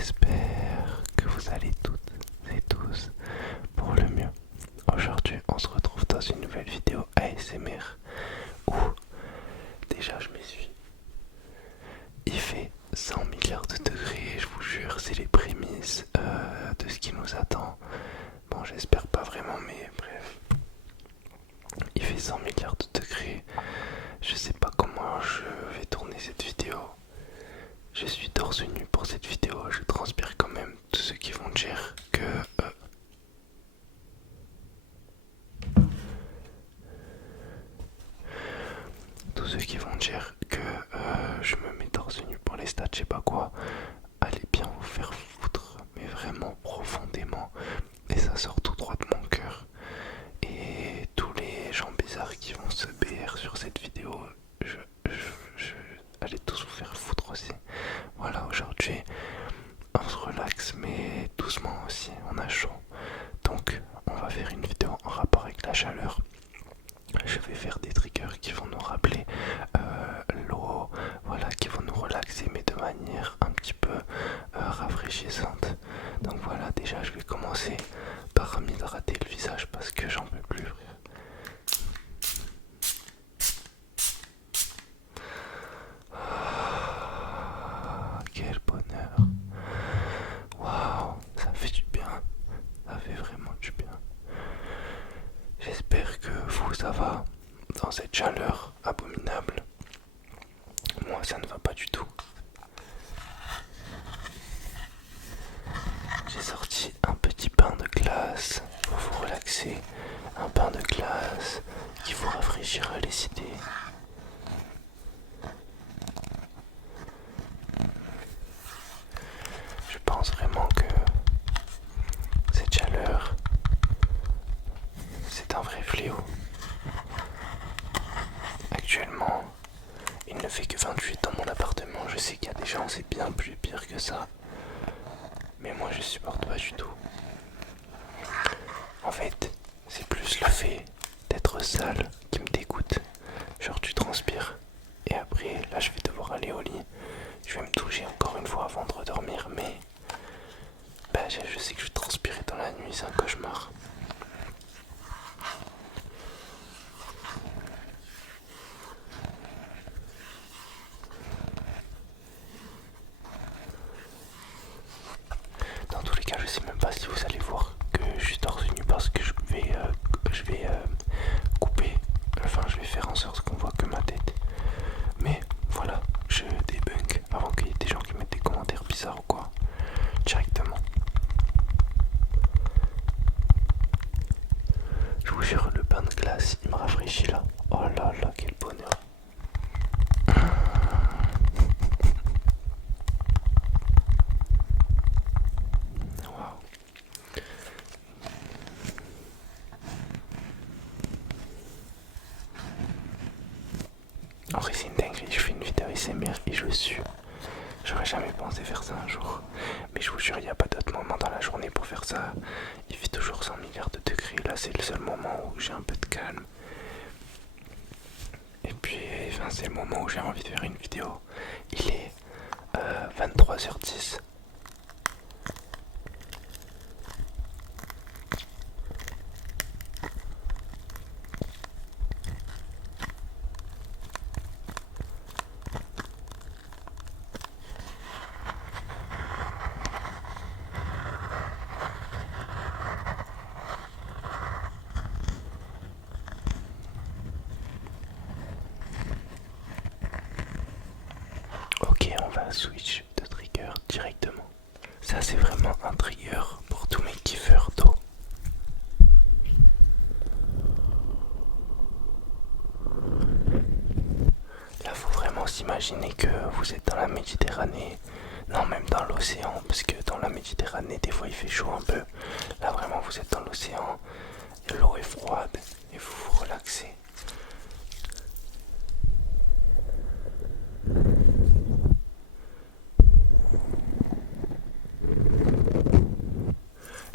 J'espère que vous allez toutes et tous pour le mieux. Aujourd'hui, on se retrouve dans une nouvelle vidéo ASMR où déjà je m'essuie. Il fait 100 milliards de degrés, je vous jure, c'est les prémices de ce qui nous attend. Bon, j'espère pas vraiment, mais bref. Il fait 100 milliards de degrés. Je sais pas comment je vais tourner cette vidéo. Je suis torse nu pour cette vidéo, je transpire quand même. Tous ceux qui vont dire que je me mets torse nu pour les stats, je sais pas quoi, allez bien vous faire foutre, mais vraiment profondément. Et ça sort tout droit de mon cœur. Et tous les gens bizarres qui vont se BR sur cette vidéo, allez tous vous faire foutre aussi. Voilà, aujourd'hui on se relaxe mais doucement aussi, on a chaud. Donc on va faire une vidéo en rapport avec la chaleur. Je vais faire des triggers qui vont nous rappeler l'eau, voilà, qui vont nous relaxer mais de manière un petit peu rafraîchissante. Donc voilà, déjà je vais commencer par m'hydrater le visage parce que j'en peux plus, frère. Quel bonheur. Waouh, ça fait du bien. Ça fait vraiment du bien. J'espère que vous, ça va dans cette chaleur abominable. Moi, ça ne va pas du tout. J'ai sorti un petit pain de glace pour vous relaxer. Un pain de glace qui vous rafraîchira les idées. Je pense vraiment que cette chaleur, c'est un vrai fléau. Actuellement, il ne fait que 28 dans mon appartement. Je sais qu'il y a des gens, c'est bien plus pire que ça. Mais moi, je supporte pas du tout. En fait, c'est plus le fait d'être sale qui me dégoûte. Genre, tu transpires. Et après, là, je vais devoir aller au lit. Je vais me toucher encore une fois avant de redormir. Mais bah, je sais que je vais transpirer dans la nuit. C'est un cauchemar. Dans tous les cas, je sais même pas si vous allez voir que je suis torse nu parce que je vais couper. Enfin, je vais faire en sorte qu'on voit que ma tête. Mais voilà, je débunk avant qu'il y ait des gens qui mettent des commentaires bizarres ou quoi. Directement. Je vous jure, le pain de glace, il me rafraîchit là. Oh là là, quel bonheur. Waouh. En vrai, c'est une dinguerie. Je fais une vidéo ASMR et je suis. J'aurais jamais pensé faire ça un jour. Mais je vous jure, il n'y a pas d'autre moment dans la journée pour faire ça. Il fait toujours 100 milliards de degrés. Là, c'est le seul moment où j'ai un peu de calme. Et puis, enfin, c'est le moment où j'ai envie de faire une vidéo. Il est 23h10. Ok, on va switch de trigger directement. Ça, c'est vraiment un trigger pour tous mes kiffeurs d'eau. Là, faut vraiment s'imaginer que vous êtes dans la Méditerranée. Non, même dans l'océan, parce que dans la Méditerranée, des fois il fait chaud un peu. Là, vraiment, vous êtes dans l'océan, l'eau est froide et vous vous relaxez.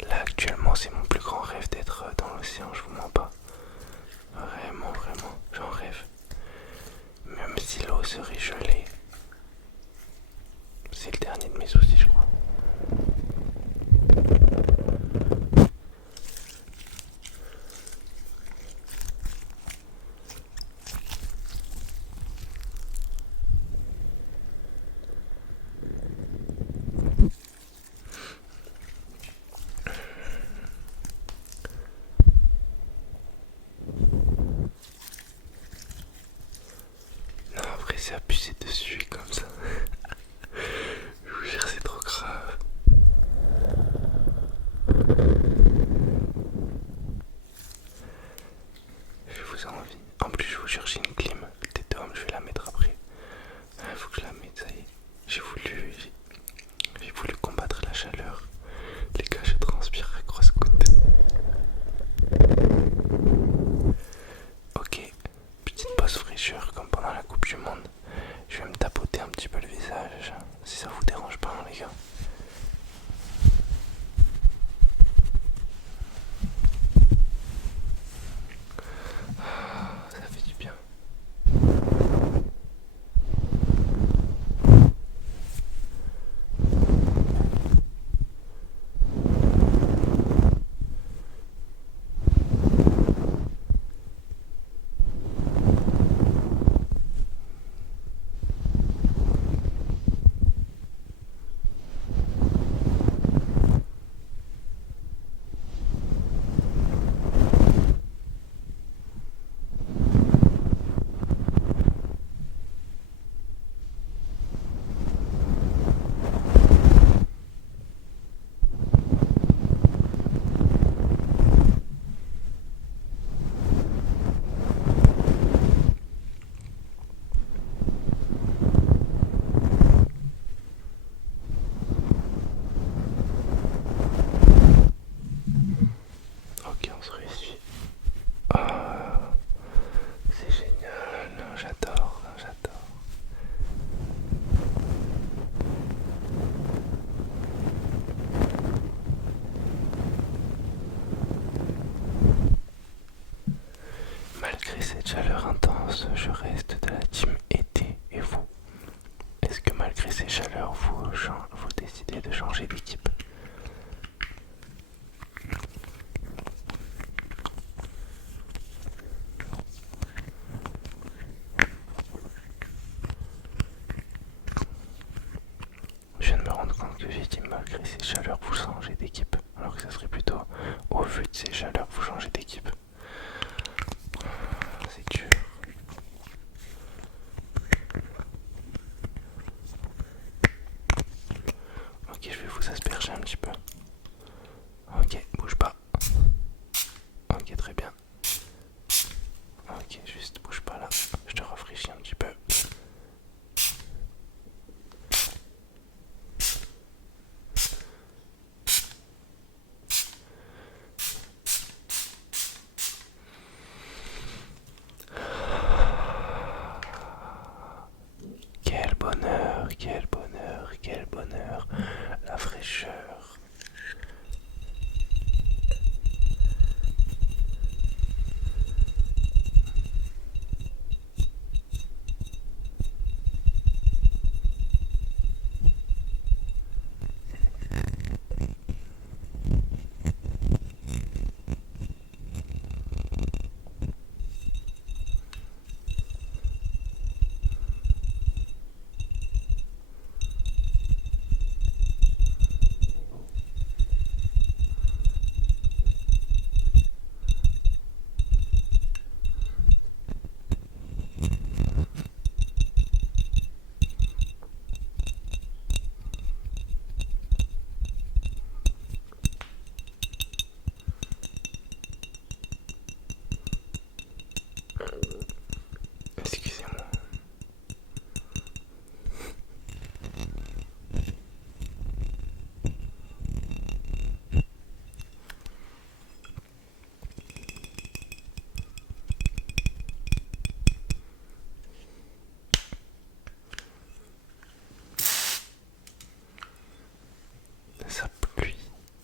Là, actuellement, c'est mon plus grand rêve d'être dans l'océan, je vous mens pas. Vraiment, vraiment, j'en rêve. Même si l'eau serait gelée. C'est le dernier de mes soucis, je crois. changer d'équipe. Je viens de me rendre compte que j'ai dit malgré ces chaleurs vous changez d'équipe, alors que ça serait plutôt au vu de ces chaleurs vous changez d'équipe. C'est dur. Ok, je vais vous asperger un petit peu. Ok, bouge pas. Ok, très bien. Ok, juste bouge pas là. Je te rafraîchis un petit peu. Quel bonheur, quel bonheur, quel bonheur. La fraîcheur. Excusez-moi.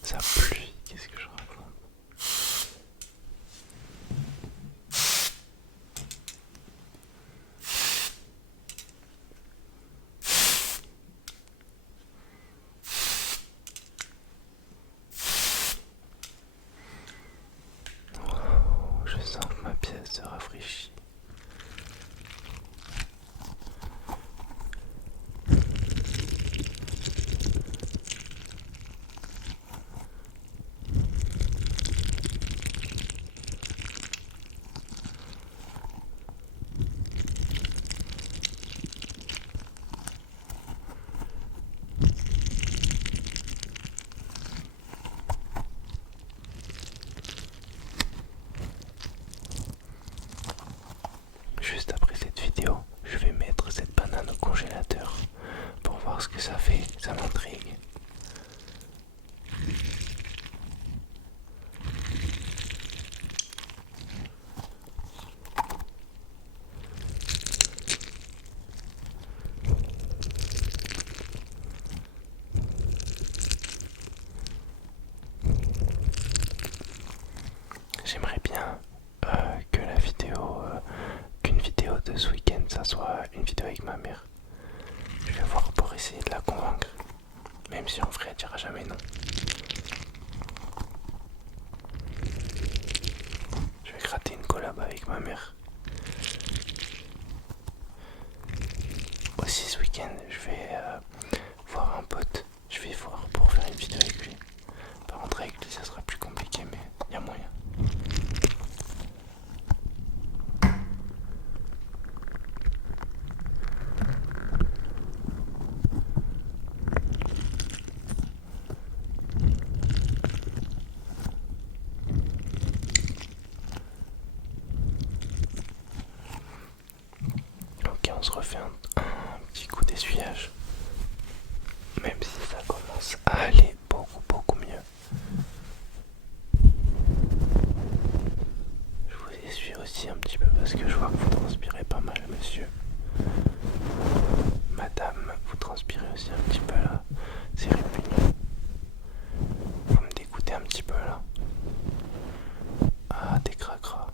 Ça pluie, qu'est-ce que je raconte? Oh, je sens que ma pièce se rafraîchit. Juste après cette vidéo, je vais mettre cette banane au congélateur pour voir ce que ça fait, ça m'intrigue. J'aimerais bien que la vidéo, qu'une vidéo de ce week-end, ça soit une vidéo avec ma mère. Je vais voir pour essayer de la convaincre, même si en vrai elle dira jamais non. Je vais gratter une collab avec ma mère. Aussi ce week-end, je vais voir un pote. Je vais voir pour faire une vidéo avec lui. Par contre avec lui ça sera plus compliqué, mais il y a moyen. Ok, on se refait un petit coup d'essuyage. Même si ça commence à aller beaucoup mieux. Je vous essuie aussi un petit peu parce que je vois que vous transpirez pas mal, monsieur. Madame, vous transpirez aussi un petit peu là. C'est répugnant. Vous me dégoûtez un petit peu là. Ah, des cracras.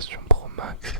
concentration Pro Max.